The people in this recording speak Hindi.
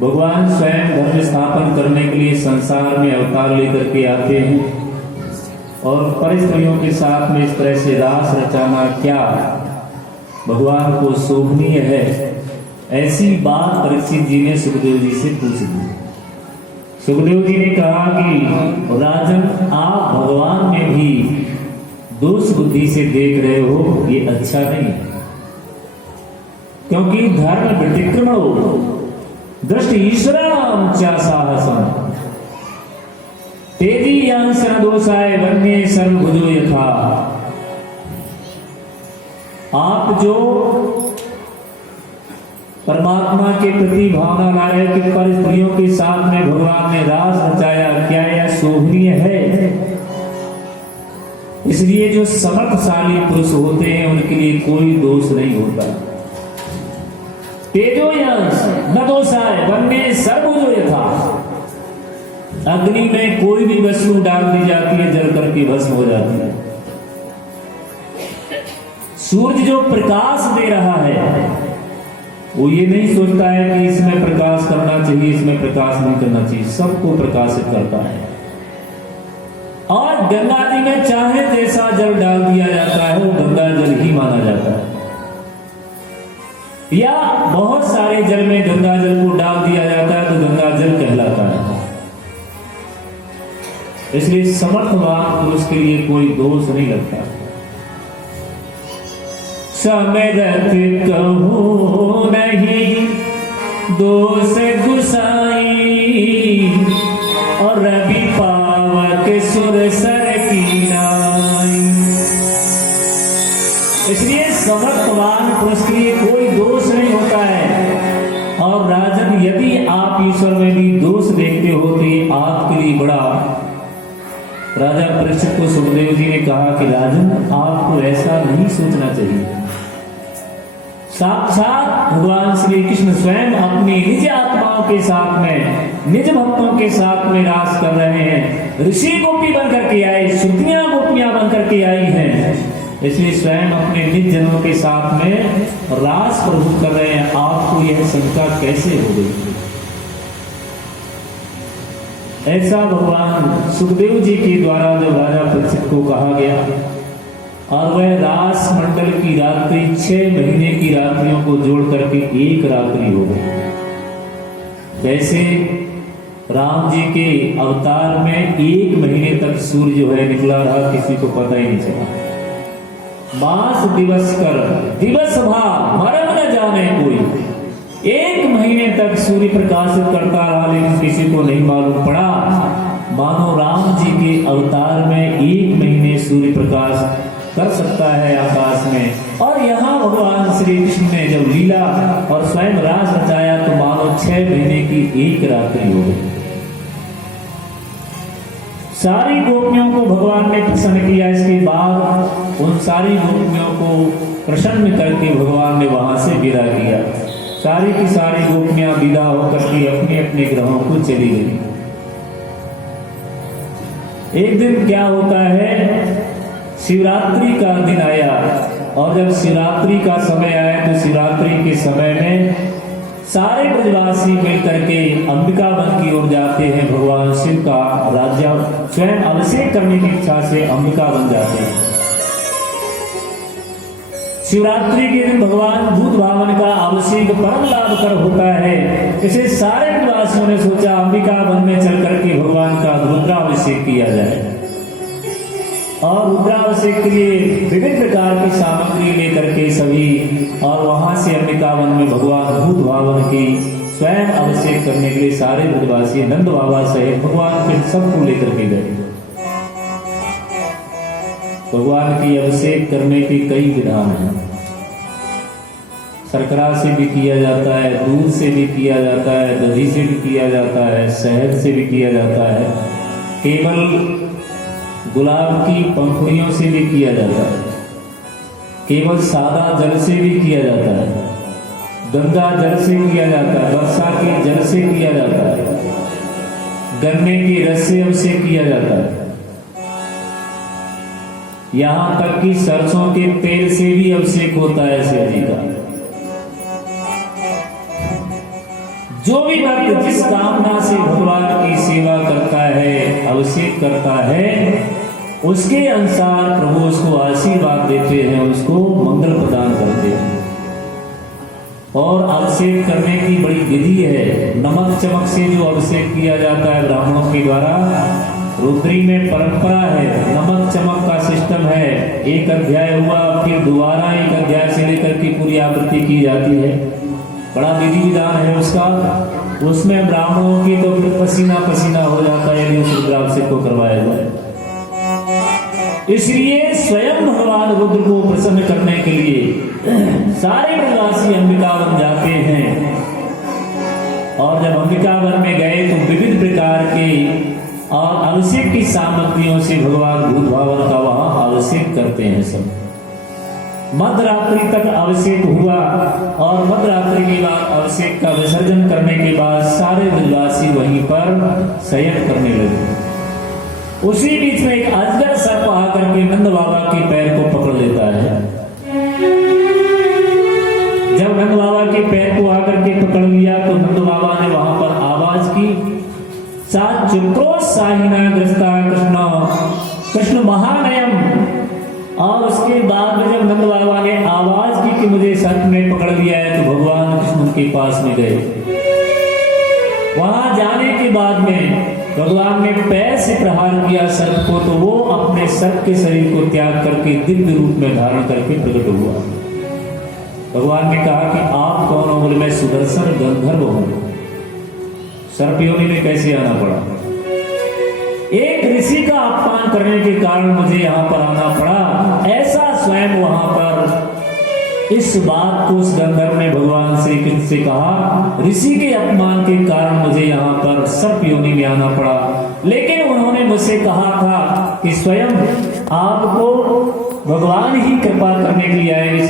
भगवान स्वयं धर्म स्थापन करने के लिए संसार में अवतार लेकर के आते हैं और परिस्थितियों के साथ में इस तरह से रास रचाना क्या भगवान को शोभनीय है। ऐसी बात परीक्षित जी ने सुखदेव जी से पूछ दी। सुखदेव जी ने कहा कि राजन, आप भगवान में भी दोष बुद्धि से देख रहे हो, ये अच्छा नहीं, क्योंकि धर्म व्यतिक्रमणो दृष्टि ईश्वराम चा साहसम तेजी यांसन दोषाय वन्य सर्वभुजो यथा। आप जो परमात्मा के प्रति भावना ला रहे कि परिस्थितियों के साथ में भगवान ने रास रचाया, क्या यह शोभनीय है? इसलिए जो समर्थशाली पुरुष होते हैं उनके लिए कोई दोष नहीं होता। तेजो यंस न दोषाय वन्य सर्वभुजो यथा। अग्नि में कोई भी वस्तु डाल दी जाती है, जल करके भस्म हो जाती है। सूर्य जो प्रकाश दे रहा है वो ये नहीं सोचता है कि इसमें प्रकाश करना चाहिए, इसमें प्रकाश नहीं करना चाहिए, सबको प्रकाशित करता है। और गंगा जी में चाहे जैसा जल डाल दिया जाता है वो गंगा जल ही माना जाता है, या बहुत सारे जल में गंगा जल को डाल दिया जाता है तो गंगा जल कहलाता है। इसलिए समर्थवान पुरुष के लिए कोई दोष नहीं लगता। समझत कहूं नहीं दोष गुसाई और रवि पावक सुर सर की नाई। इसलिए समर्थवान पुरुष के लिए कोई दोष नहीं होता है। और राजन, यदि आप ईश्वर में भी दोष देखते हो तो ये आपके लिए बड़ा। राजा परीक्षित को सुखदेव जी ने कहा कि राजन, आपको ऐसा नहीं सोचना चाहिए। साक्षात भगवान श्री कृष्ण स्वयं अपनी निज आत्माओं के साथ में, निज भक्तों के साथ में रास कर रहे हैं। ऋषि गोपी बनकर के आए, श्रुतियां गोपियां बनकर के आई हैं, इसलिए स्वयं अपने निज जनों के साथ में रास प्रभु कर रहे हैं। आपको यह शंका कैसे हो गई? ऐसा भगवान सुखदेव जी के द्वारा जब राजा परीक्षित को कहा गया और वह रास मंडल की रात्रि 6 महीने की रात्रियों को जोड़ करके एक रात्रि हो गई। वैसे राम जी के अवतार में 1 महीने तक सूर्य जो है निकला रहा, किसी को पता ही नहीं चला। मास दिवस कर दिवस भा मरम न जाने कोई। 1 महीने तक सूर्य प्रकाशित करता रहा, लेकिन किसी को नहीं मालूम पड़ा। मानो राम जी के अवतार में 1 महीने सूर्य प्रकाश कर सकता है आकाश में। और यहाँ भगवान श्री कृष्ण ने जब लीला और स्वयं रास रचाया तो मानो 6 महीने की एक रात्रि हो गई। सारी गोपियों को भगवान ने प्रसन्न किया। इसके बाद उन सारी गोपियों को प्रसन्न करके भगवान ने वहां से विदा किया। सारी की सारी गोपियां विदा होकर के अपने अपने ग्रहों को चली गई। एक दिन क्या होता है, शिवरात्रि का दिन आया और जब शिवरात्रि का समय आया तो शिवरात्रि के समय में सारे ब्रजवासी मिलकर के अंबिका वन की ओर जाते हैं। भगवान शिव का राज्य स्वयं अभिषेक करने की इच्छा से अंबिका वन जाते हैं। शिवरात्रि के दिन भगवान भूत भावन का अभिषेक परम लाभ कर होता है। इसे सारे ब्रजवासियों ने सोचा अंबिका वन में चल करके भगवान का रुद्राभिषेक किया जाए। और रुद्राभिषेक के लिए विभिन्न प्रकार की सामग्री लेकर के सभी, और वहां से अंबिका वन में भगवान भूत भावन की स्वयं अभिषेक करने के लिए सारे ब्रजवासी नंद बाबा सहित भगवान के सबको लेकर के गए। भगवान की अभिषेक करने के कई विधान हैं। शर्करा से भी किया जाता है, दूध से भी किया जाता है, दही से भी किया जाता है, शहद से भी किया जाता है, केवल गुलाब की पंखुड़ियों से भी किया जाता है, केवल सादा जल से भी किया जाता है, गंगा जल से किया जाता है, वर्षा के जल से किया जाता है, गन्ने के रस से अभिषेक किया जाता है, यहां तक कि सरसों के तेल से भी अभिषेक होता है शिव जी का। जो भी भक्त जिस कामना से भगवान की सेवा करता है, अभिषेक करता है, उसके अनुसार प्रभु उसको आशीर्वाद देते हैं, उसको मंगल प्रदान करते हैं। और अभिषेक करने की बड़ी विधि है। नमक चमक से जो अभिषेक किया जाता है ब्राह्मणों के द्वारा, रुद्री में परंपरा है, नमक चमक का सिस्टम है। एक अध्याय हुआ, फिर दोबारा एक अध्याय से लेकर के पूरी आवृत्ति की जाती है। बड़ा विधि विधान है उसका। उसमें ब्राह्मणों की तो फिर पसीना पसीना हो जाता है यदि उस रुद्राभिषेक को करवाया जाए। इसलिए स्वयं भगवान रुद्र को प्रसन्न करने के लिए सारे ब्रजवासी अंबिकावन जाते हैं। और जब अंबिकावन में गए तो विविध प्रकार के और अभिषेक की सामग्रियों से भगवान भूत भावन का वहां अभिषेक करते हैं। सब मध्यरात्रि तक अभिषेक हुआ और मध्यरात्रि के बाद अभिषेक का विसर्जन करने के बाद सारे ब्रजवासी वहीं पर शयन करने लगे। उसी बीच में एक अजगर सर्प आकर के नंद बाबा के पैर को पकड़ लेता है। जब नंद बाबा के पैर को आकर के पकड़ लिया तो नंद बाबा ने वहां पर आवाज की, चित्रोत्साहिना ग्रस्ता कृष्ण महानयम। और उसके बाद में जब नंद बाबा ने आवाज की कि मुझे सर्प ने पकड़ लिया है, तो भगवान कृष्ण उनके पास में गए। वहां जाने के बाद में भगवान ने पैर से प्रहार किया सर्प को, तो वो अपने सर्प के शरीर को त्याग करके दिव्य रूप में धारण करके प्रकट हुआ। भगवान ने कहा कि आप कौन हो? बोले मैं सुदर्शन गंधर्व हूं। सर्प योनि में कैसे आना पड़ा? एक ऋषि का अपमान करने के कारण मुझे यहाँ पर आना पड़ा। ऐसा स्वयं वहां पर इस बात को उस गंधर्व ने भगवान श्री कृष्ण से कहा, ऋषि के अपमान के कारण मुझे यहाँ पर सर्प योनि में आना पड़ा। लेकिन उन्होंने मुझसे कहा था कि स्वयं आपको भगवान ही कृपा करने के लिए आए।